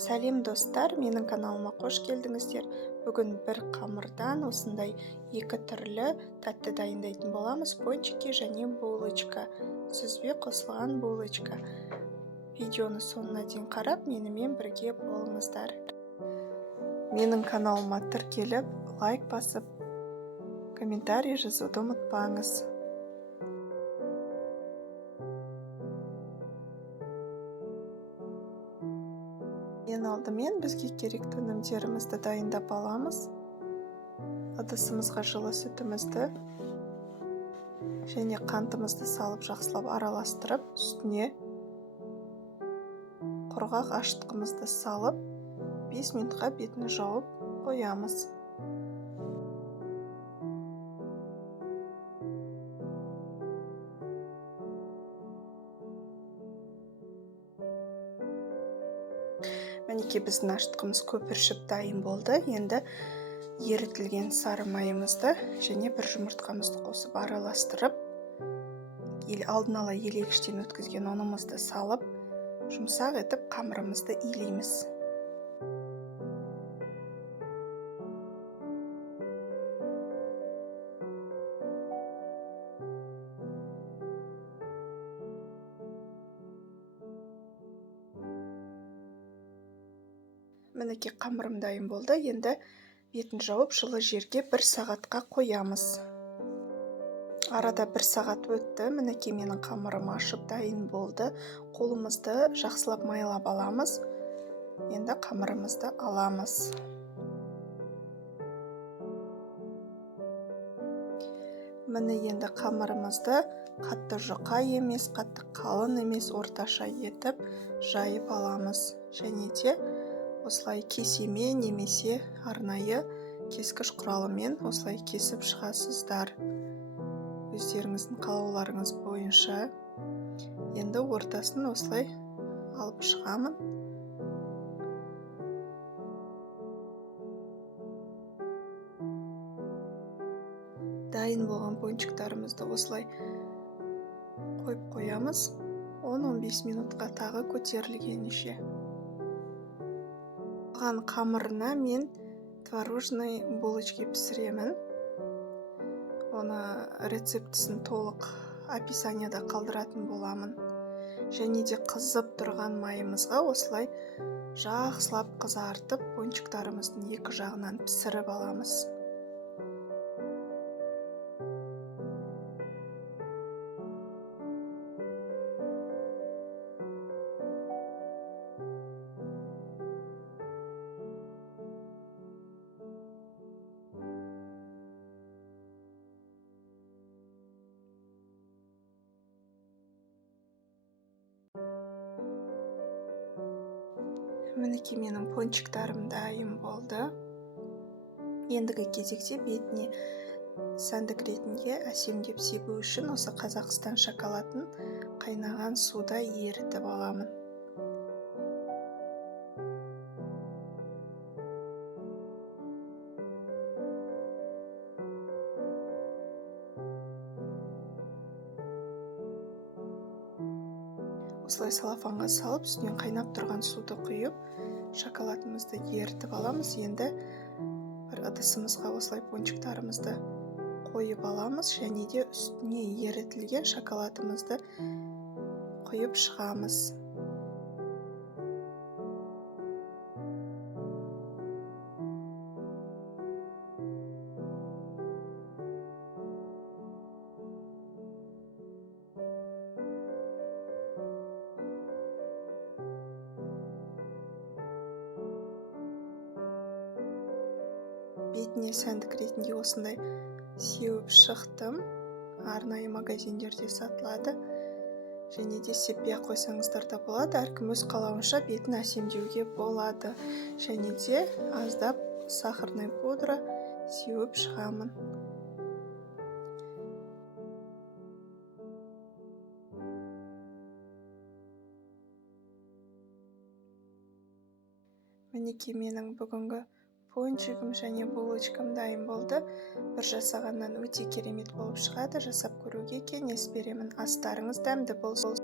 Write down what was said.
Сәлем достар, менің каналыма қош келдіңіздер. Бүгін бір қамырдан осындай екі түрлі тәтті дайындайтын боламыз: пончики және булочка, сүзбе қосылған булочка. Видеоны соңына дейін қарап, менімен бірге болыңыздар. Менің каналыма тіркеліп, лайк басып, комментарий жазуды ұмытпаңыз. Ең алдымен бізге керекті өнімдерімізді дайындап аламыз. Ыдысымызға жылы сүтімізді және қантымызды салып жақсылап араластырып, үстіне құрғақ ашытқымызды салып 5 минутқа бетін жауып қоямыз. Мінекей біздің ашытқымыз көпіршіп дайын болды. Енді ерітілген сары майымызды және бір жұмыртқамызды қосып араластырып, алдын ала елегіштен өткізген ұнымызды салып, жұмсақ етіп қамырымызды илейміз. Мінекей қамырым дайын болды. Енді бетін жауып жылы жерге 1 сағатқа қоямыз. Арада 1 сағат өтті. Мінекей менің қамырым ашып дайын болды. Қолымызды жақсылап майлап аламыз. Енді қамырымызды аламыз. Міне енді қамырымызды қатты жұқа емес, қатты қалың емес, орташа етіп жайып аламыз. Және де осылай кесеме немесе арнайы кескіш құралымен осылай кесіп шығасыздар. Өздеріңіздің қалауларыңыз бойынша. Енді ортасын осылай алып шығамын. Дайын болған пончиктарымызды осылай қойып қоямыз. 10-15 минутқа тағы көтерілгенше. Қамырына мен творожный булочки пісіремін. Оны рецептісін толық описанияда қалдыратын боламын. Және де қызып тұрған майымызға осылай жақсылап қызартып, пончиктарымыздың екі жағынан пісіріп аламыз. Мінекей менің пончиктарым дайын болды. Ендігі кезекте бетіне сәндік ретінде әсемдеп себу үшін осы Қазақстан шоколадын қайнаған суда ерітіп аламын. Осылай салафанға салып, үстінен қайнап тұрған суды құйып, шоколадымызды ерітіп аламыз. Енді бір ыдысымызға осылай пончиктарымызды қойып аламыз және де үстіне ерітілген шоколадымызды құйып шығамыз. Бетіне сәндік ретінде осындай сеуіп шықтым. Арнайы магазиндерде сатылады. Және де сеппей қойсаңыздар да болады. Әркім өз қалауынша бетін әсемдеуге болады. Және де аздап сахарный пудра сеуіп шығамын. Мінекей менің бүгінгі пончигім және булочкам дайын болды. Бір жасағаннан өте керемет болып шығады. Жасап көруге кеңес беремін. Астарыңыз дәмді болсын.